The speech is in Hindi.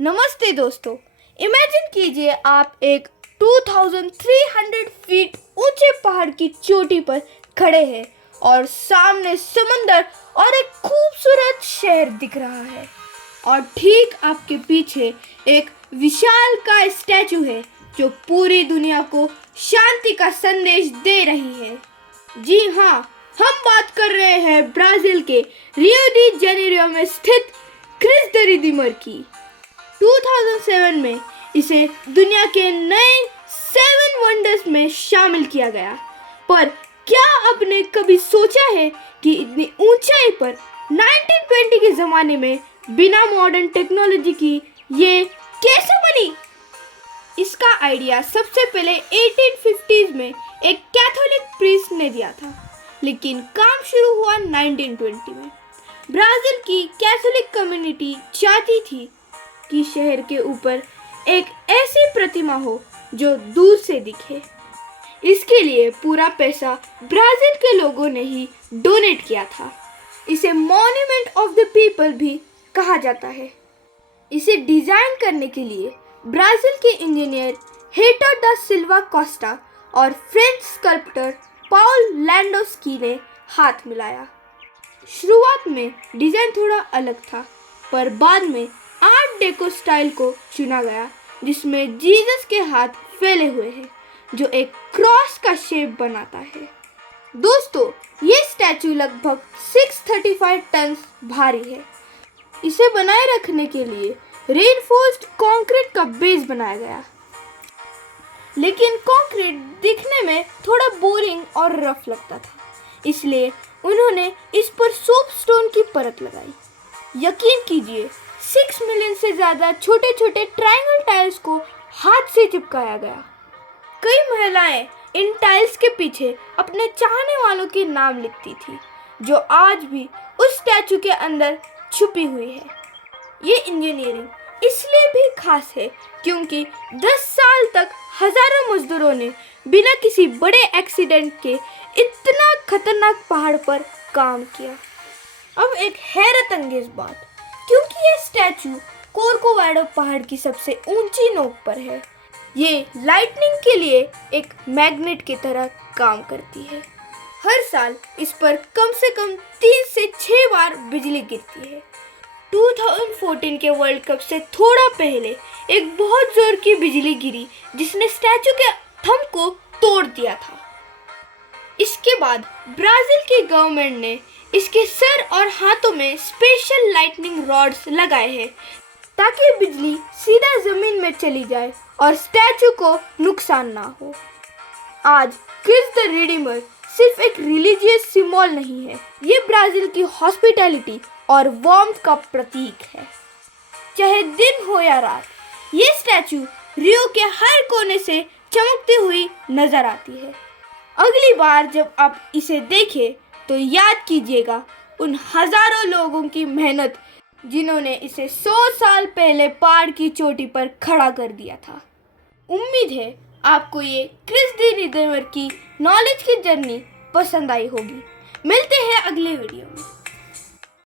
नमस्ते दोस्तों, इमेजिन कीजिए आप एक 2300 फीट ऊंचे पहाड़ की चोटी पर खड़े हैं और सामने समंदर और एक खूबसूरत शहर दिख रहा है। और ठीक आपके पीछे एक विशाल का स्टैचू है जो पूरी दुनिया को शांति का संदेश दे रही है। जी हाँ, हम बात कर रहे हैं ब्राजील के रियो डी जेनेरियो में स्थित क्रिस द रिडीमर की। 2007 में इसे दुनिया के नए 7 वंडर्स में शामिल किया गया। पर क्या आपने कभी सोचा है कि इतनी ऊंचाई पर 1920 के ज़माने में बिना मॉडर्न टेक्नोलॉजी की ये कैसे बनी? इसका आइडिया सबसे पहले 1850s में एक कैथोलिक प्रीस्ट ने दिया था, लेकिन काम शुरू हुआ 1920 में। ब्राज़ील की कैथोलिक कम्युनिटी चाहती थी कि शहर के ऊपर एक ऐसी प्रतिमा हो जो दूर से दिखे। इसके लिए पूरा पैसा ब्राज़ील के लोगों ने ही डोनेट किया था। इसे मॉन्यूमेंट ऑफ द पीपल भी कहा जाता है। इसे डिज़ाइन करने के लिए ब्राज़ील के इंजीनियर हेक्टर दा सिल्वा कोस्टा और फ्रेंच स्कल्पटर पाउल लैंडोस्की ने हाथ मिलाया। शुरुआत में डिज़ाइन थोड़ा अलग था, पर बाद में आर्ट डेको स्टाइल को चुना गया, जिसमें जीसस के हाथ फैले हुए हैं जो एक क्रॉस का शेप बनाता है। दोस्तों, ये स्टैचू लगभग 635 टन भारी है। इसे बनाए रखने के लिए रेनफोर्स्ड कंक्रीट का बेस बनाया गया, लेकिन कंक्रीट दिखने में थोड़ा बोरिंग और रफ लगता था, इसलिए उन्होंने इस पर सोपस्टोन की परत लगाई। यकीन कीजिए, 6 मिलियन से ज़्यादा छोटे छोटे ट्रायंगल टाइल्स को हाथ से चिपकाया गया। कई महिलाएं इन टाइल्स के पीछे अपने चाहने वालों के नाम लिखती थी, जो आज भी उस स्टैचू के अंदर छुपी हुई है। ये इंजीनियरिंग इसलिए भी खास है क्योंकि 10 साल तक हजारों मजदूरों ने बिना किसी बड़े एक्सीडेंट के इतना खतरनाक पहाड़ पर काम किया। अब एक हैरत अंगेज बात, क्योंकि ये स्टैचू कोर्कोवाडो पहाड़ की सबसे ऊंची नोक पर है, ये लाइटनिंग के लिए एक मैग्नेट की तरह काम करती है। हर साल इस पर कम से कम 3 से 6 बार बिजली गिरती है। 2014 के वर्ल्ड कप से थोड़ा पहले एक बहुत जोर की बिजली गिरी जिसने स्टैचू के थंब को तोड़ दिया था। इसके बाद ब्राज़ील की गवर्नमेंट ने इसके सर और हाथों में स्पेशल लाइटनिंग रॉड्स लगाए हैं ताकि बिजली सीधा जमीन में चली जाए और स्टैचू को नुकसान ना हो। आज क्रिस द रिडीमर सिर्फ एक रिलीजियस सिंबल नहीं है, ये ब्राज़ील की हॉस्पिटैलिटी और वार्मथ का प्रतीक है। चाहे दिन हो या रात, ये स्टैचू रियो के हर कोने से चमकती हुई नजर आती है। अगली बार जब आप इसे देखें तो याद कीजिएगा उन हजारों लोगों की मेहनत जिन्होंने इसे 100 साल पहले पहाड़ की चोटी पर खड़ा कर दिया था। उम्मीद है आपको ये क्रिस द रिडीमर की नॉलेज की जर्नी पसंद आई होगी। मिलते हैं अगले वीडियो में।